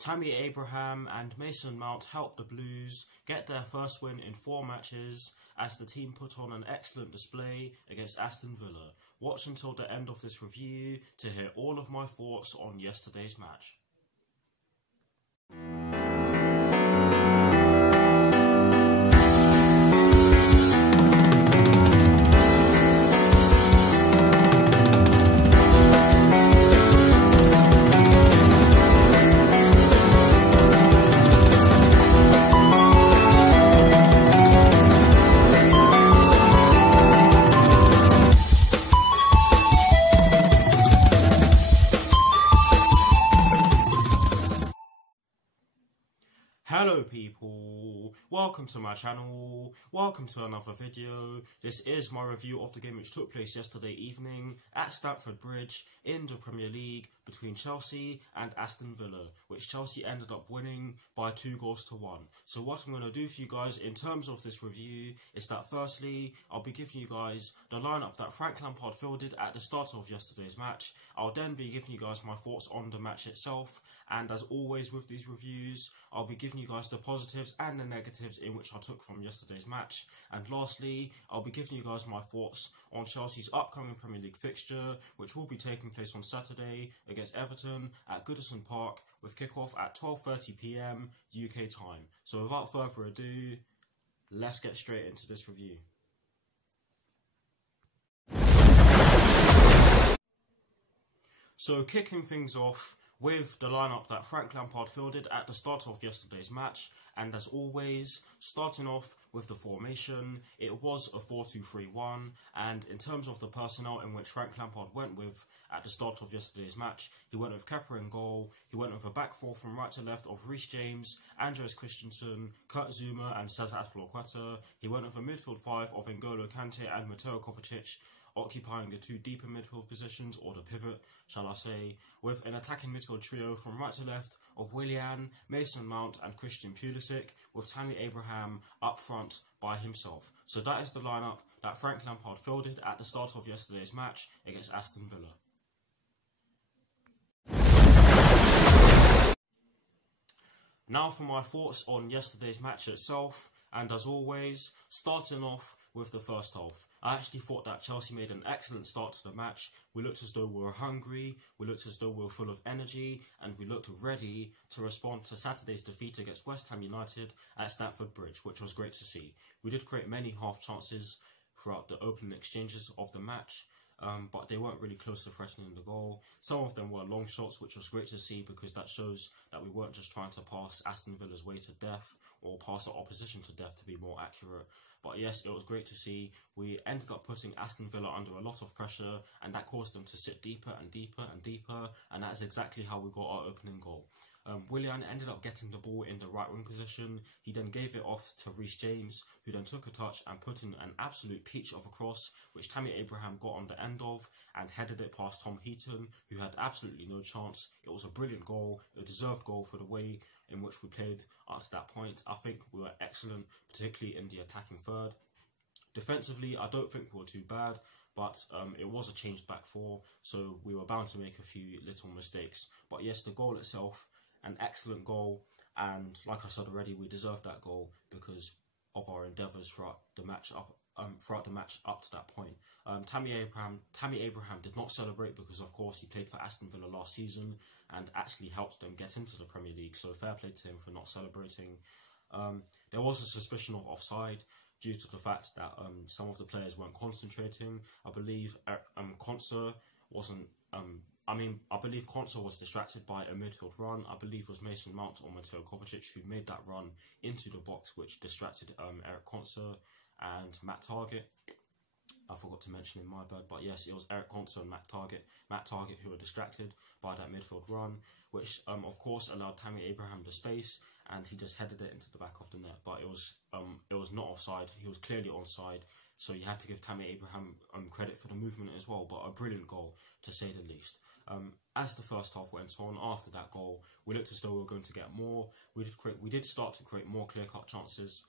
Tammy Abraham and Mason Mount helped the Blues get their first win in 4 matches as the team put on an excellent display against Aston Villa. Watch until the end of this review to hear all of my thoughts on yesterday's match. Hello people, welcome to my channel, welcome to another video. This is my review of the game which took place yesterday evening at Stamford Bridge in the Premier League between Chelsea and Aston Villa, which Chelsea ended up winning by 2-1. So what I'm going to do for you guys in terms of this review is that firstly, I'll be giving you guys the lineup that Frank Lampard fielded at the start of yesterday's match. I'll then be giving you guys my thoughts on the match itself, and as always with these reviews, I'll be giving you guys the positives and the negatives in which I took from yesterday's match. And lastly, I'll be giving you guys my thoughts on Chelsea's upcoming Premier League fixture, which will be taking place on Saturday against Everton at Goodison Park with kickoff at 12:30 PM UK time. So without further ado, let's get straight into this review. So kicking things off with the lineup that Frank Lampard fielded at the start of yesterday's match, and as always, starting off with the formation, it was a 4-2-3-1, and in terms of the personnel in which Frank Lampard went with at the start of yesterday's match, he went with Kepa in goal, he went with a back four from right to left of Reece James, Andreas Christensen, Kurt Zouma and Cesar Azpilicueta, he went with a midfield five of N'Golo Kante and Mateo Kovacic, occupying the two deeper midfield positions, or the pivot, shall I say, with an attacking midfield trio from right to left of Willian, Mason Mount and Christian Pulisic, with Tammy Abraham up front by himself. So that is the lineup that Frank Lampard fielded at the start of yesterday's match against Aston Villa. Now for my thoughts on yesterday's match itself, and as always, starting off with the first half. I actually thought that Chelsea made an excellent start to the match. We looked as though we were hungry, we looked as though we were full of energy, and we looked ready to respond to Saturday's defeat against West Ham United at Stamford Bridge, which was great to see. We did create many half chances throughout the opening exchanges of the match, but they weren't really close to threatening the goal. Some of them were long shots, which was great to see because that shows that we weren't just trying to pass Aston Villa's way to death or pass the opposition to death, to be more accurate. But yes, it was great to see. We ended up putting Aston Villa under a lot of pressure, and that caused them to sit deeper and deeper and deeper, and that is exactly how we got our opening goal. Willian ended up getting the ball in the right wing position. He then gave it off to Reece James, who then took a touch and put in an absolute peach of a cross, which Tammy Abraham got on the end of and headed it past Tom Heaton, who had absolutely no chance. It was a brilliant goal, a deserved goal for the way in which we played up to that point. I think we were excellent, particularly in the attacking third. Defensively, I don't think we were too bad, but it was a changed back four, so we were bound to make a few little mistakes. But yes, the goal itself, an excellent goal, and like I said already, we deserved that goal because of our endeavours throughout the match up to that point. Tammy Abraham did not celebrate because of course he played for Aston Villa last season and actually helped them get into the Premier League, so fair play to him for not celebrating. There was a suspicion of offside due to the fact that some of the players weren't concentrating. I believe Konsa wasn't. I believe Konsa was distracted by a midfield run. I believe it was Mason Mount or Mateo Kovacic who made that run into the box, which distracted Eric Konsa and Matt Targett. I forgot to mention in my bad, but yes, it was Eric Konsa and Matt Targett who were distracted by that midfield run, which of course allowed Tammy Abraham the space, and he just headed it into the back of the net. But it was not offside. He was clearly onside, so you have to give Tammy Abraham credit for the movement as well. But a brilliant goal, to say the least. As the first half went on, after that goal, we looked as though we were going to get more. We did start to create more clear-cut chances.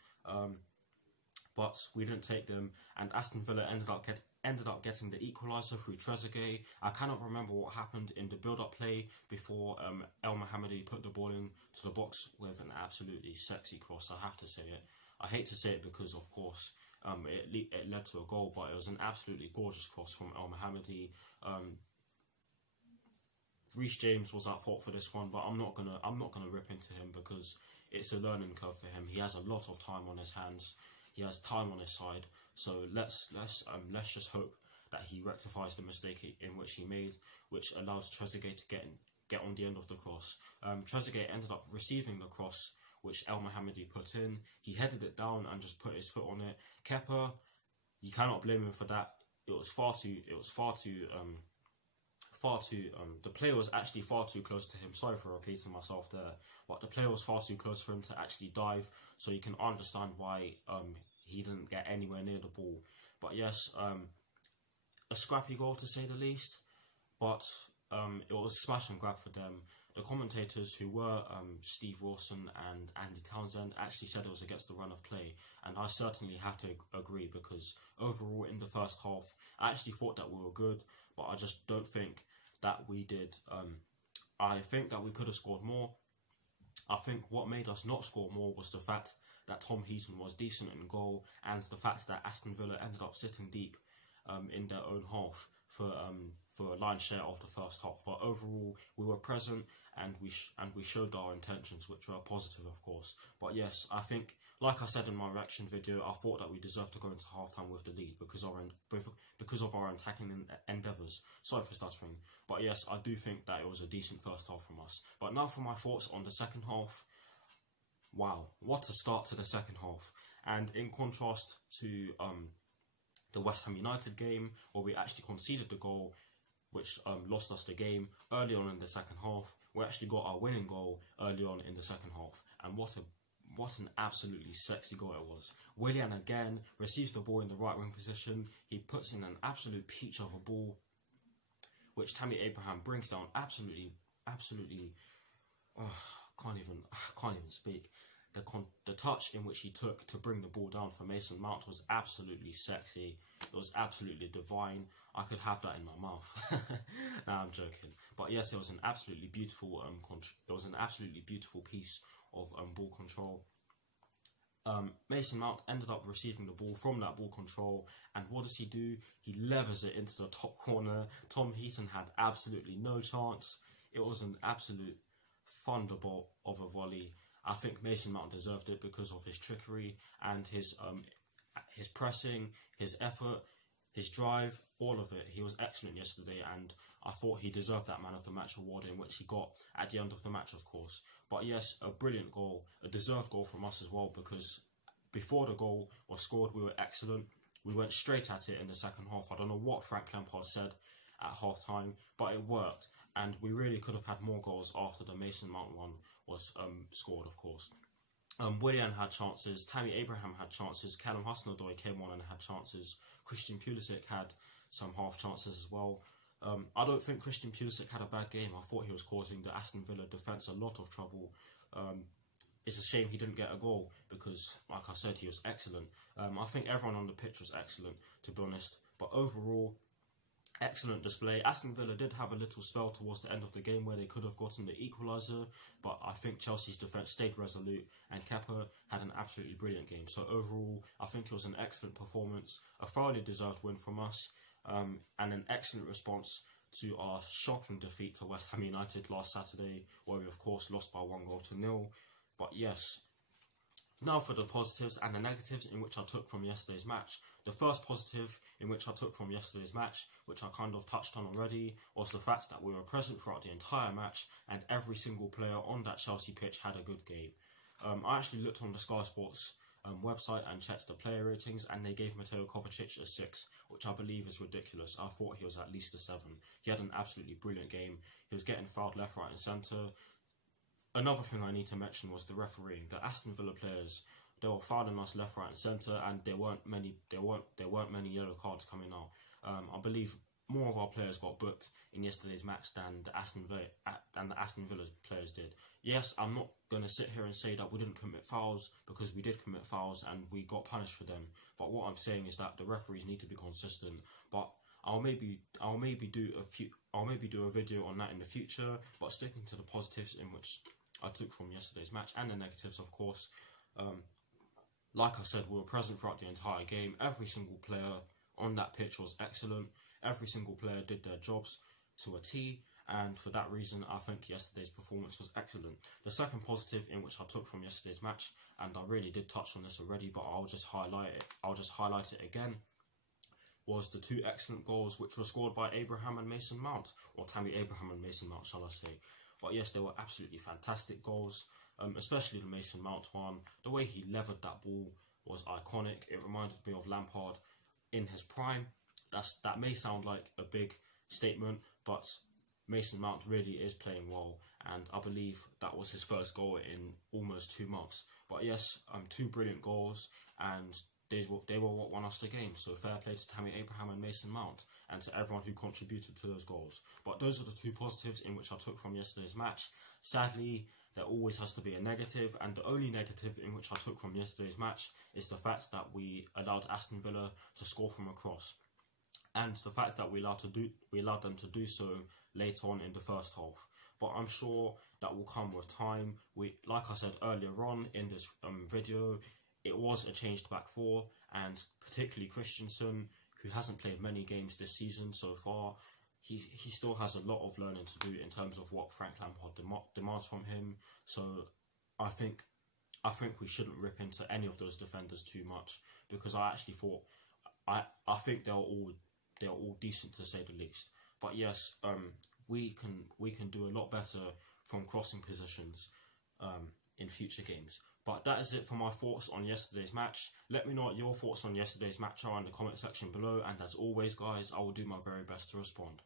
but we didn't take them, and Aston Villa ended up getting the equaliser through Trezeguet. I cannot remember what happened in the build-up play before El Mohammadi put the ball into the box with an absolutely sexy cross. I have to say it. I hate to say it because, of course, it led to a goal, but it was an absolutely gorgeous cross from El Mohammadi. Reece James was at fault for this one, but I'm not gonna rip into him because it's a learning curve for him. He has a lot of time on his hands. He has time on his side. So let's just hope that he rectifies the mistake in which he made, which allows Trezeguet to get on the end of the cross. Trezeguet ended up receiving the cross which El Mohammadi put in. He headed it down and just put his foot on it. Kepa, you cannot blame him for that. The player was actually far too close to him. Sorry for repeating myself there, but the player was far too close for him to actually dive, so you can understand why he didn't get anywhere near the ball. But yes, a scrappy goal to say the least, but it was smash and grab for them. The commentators, who were Steve Wilson and Andy Townsend, actually said it was against the run of play, and I certainly have to agree, because overall in the first half I actually thought that we were good, but I just don't think that we did. I think that we could have scored more. I think what made us not score more was the fact that Tom Heaton was decent in goal, and the fact that Aston Villa ended up sitting deep in their own half for a lion's share of the first half. But overall, we were present, and we showed our intentions, which were positive, of course. But yes, I think, like I said in my reaction video, I thought that we deserved to go into halftime with the lead because of our attacking endeavours. Sorry for stuttering. But yes, I do think that it was a decent first half from us. But now for my thoughts on the second half. Wow, what a start to the second half. And in contrast to the West Ham United game, where we actually conceded the goal, which lost us the game early on in the second half, we actually got our winning goal early on in the second half. And what an absolutely sexy goal it was. Willian again receives the ball in the right wing position. He puts in an absolute peach of a ball, which Tammy Abraham brings down absolutely. Can't even speak. The touch in which he took to bring the ball down for Mason Mount was absolutely sexy. It was absolutely divine. I could have that in my mouth. Nah, I'm joking. But yes, it was an absolutely beautiful piece of ball control. Mason Mount ended up receiving the ball from that ball control, and what does he do? He levers it into the top corner. Tom Heaton had absolutely no chance. It was an absolute thunderbolt of a volley. I think Mason Mount deserved it because of his trickery and his pressing, his effort, his drive, all of it. He was excellent yesterday, and I thought he deserved that Man of the Match award, in which he got at the end of the match, of course. But yes, a brilliant goal, a deserved goal from us as well, because before the goal was scored, we were excellent. We went straight at it in the second half. I don't know what Frank Lampard said at half time, but it worked, and we really could have had more goals after the Mason Mount one was scored, of course. Willian had chances, Tammy Abraham had chances, Callum Hudson-Odoi came on and had chances, Christian Pulisic had some half chances as well. I don't think Christian Pulisic had a bad game. I thought he was causing the Aston Villa defence a lot of trouble. It's a shame he didn't get a goal because, like I said, he was excellent. I think everyone on the pitch was excellent, to be honest. But overall, excellent display. Aston Villa did have a little spell towards the end of the game where they could have gotten the equaliser, but I think Chelsea's defence stayed resolute, and Kepa had an absolutely brilliant game. So overall, I think it was an excellent performance, a thoroughly deserved win from us, and an excellent response to our shocking defeat to West Ham United last Saturday, where we of course lost by 1-0. But yes, now for the positives and the negatives in which I took from yesterday's match. The first positive in which I took from yesterday's match, which I kind of touched on already, was the fact that we were present throughout the entire match, and every single player on that Chelsea pitch had a good game. I actually looked on the Sky Sports website and checked the player ratings, and they gave Mateo Kovacic a 6, which I believe is ridiculous. I thought he was at least a 7. He had an absolutely brilliant game. He was getting fouled left, right and centre. Another thing I need to mention was the refereeing. The Aston Villa players, they were fouling us left, right and centre, and there weren't many yellow cards coming out. I believe more of our players got booked in yesterday's match than the Aston Villa players did. Yes, I'm not going to sit here and say that we didn't commit fouls, because we did commit fouls and we got punished for them. But what I'm saying is that the referees need to be consistent. But I'll maybe do a video on that in the future. But sticking to the positives in which I took from yesterday's match, and the negatives, of course. Like I said, we were present throughout the entire game. Every single player on that pitch was excellent. Every single player did their jobs to a T, and for that reason, I think yesterday's performance was excellent. The second positive in which I took from yesterday's match, and I really did touch on this already, but I'll just highlight it again, was the two excellent goals which were scored by Abraham and Mason Mount, or Tammy Abraham and Mason Mount, shall I say. But yes, they were absolutely fantastic goals, especially the Mason Mount one. The way he levered that ball was iconic. It reminded me of Lampard in his prime. That may sound like a big statement, but Mason Mount really is playing well, and I believe that was his first goal in almost 2 months. But yes, two brilliant goals, and they were what won us the game. So fair play to Tammy Abraham and Mason Mount, and to everyone who contributed to those goals. But those are the two positives in which I took from yesterday's match. Sadly, there always has to be a negative, and the only negative in which I took from yesterday's match is the fact that we allowed Aston Villa to score from a cross, and the fact that we allowed them to do so later on in the first half. But I'm sure that will come with time. Like I said earlier on in this video, it was a changed back four, and particularly Christensen, who hasn't played many games this season so far, he still has a lot of learning to do in terms of what Frank Lampard demands from him. So I think we shouldn't rip into any of those defenders too much, because I actually thought I think they're all decent, to say the least. But yes, we can do a lot better from crossing positions in future games. But that is it for my thoughts on yesterday's match. Let me know what your thoughts on yesterday's match are in the comment section below, and as always guys, I will do my very best to respond.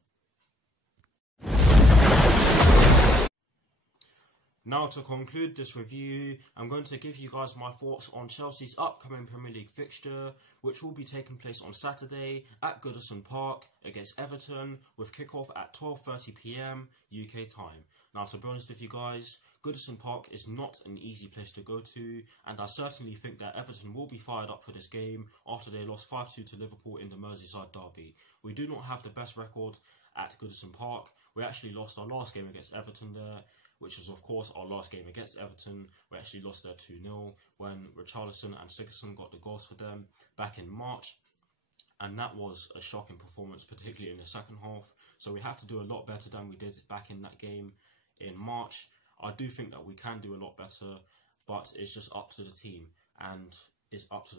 Now, to conclude this review, I'm going to give you guys my thoughts on Chelsea's upcoming Premier League fixture, which will be taking place on Saturday at Goodison Park against Everton, with kickoff at 12:30 PM UK time. Now, to be honest with you guys, Goodison Park is not an easy place to go to, and I certainly think that Everton will be fired up for this game after they lost 5-2 to Liverpool in the Merseyside derby. We do not have the best record at Goodison Park. We actually lost our last game against Everton there, which is of course our last game against Everton. We actually lost there 2-0 when Richarlison and Sigurdsson got the goals for them back in March, and that was a shocking performance, particularly in the second half. So we have to do a lot better than we did back in that game in March. I do think that we can do a lot better, but it's just up to the team, and it's up to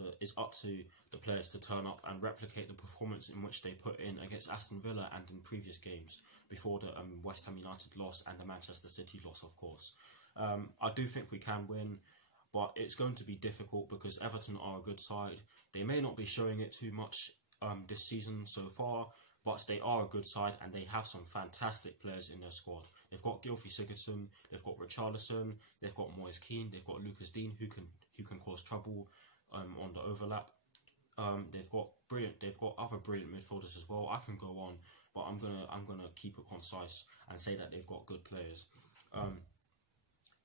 the players to turn up and replicate the performance in which they put in against Aston Villa and in previous games before the West Ham United loss and the Manchester City loss, of course. I do think we can win, but it's going to be difficult because Everton are a good side. They may not be showing it too much this season so far, but they are a good side, and they have some fantastic players in their squad. They've got Gylfi Sigurdsson, they've got Richarlison, they've got Moise Kean, they've got Lucas Dean, who can cause trouble on the overlap. They've got other brilliant midfielders as well. I can go on, but I'm gonna keep it concise and say that they've got good players.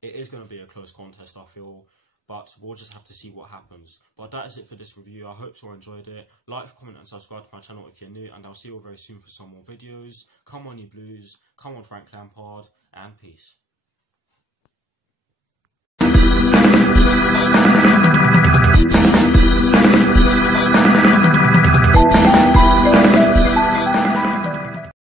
It is going to be a close contest, I feel, but we'll just have to see what happens. But that is it for this review. I hope you all enjoyed it. Like, comment and subscribe to my channel if you're new, and I'll see you all very soon for some more videos. Come on, you Blues. Come on, Frank Lampard. And peace.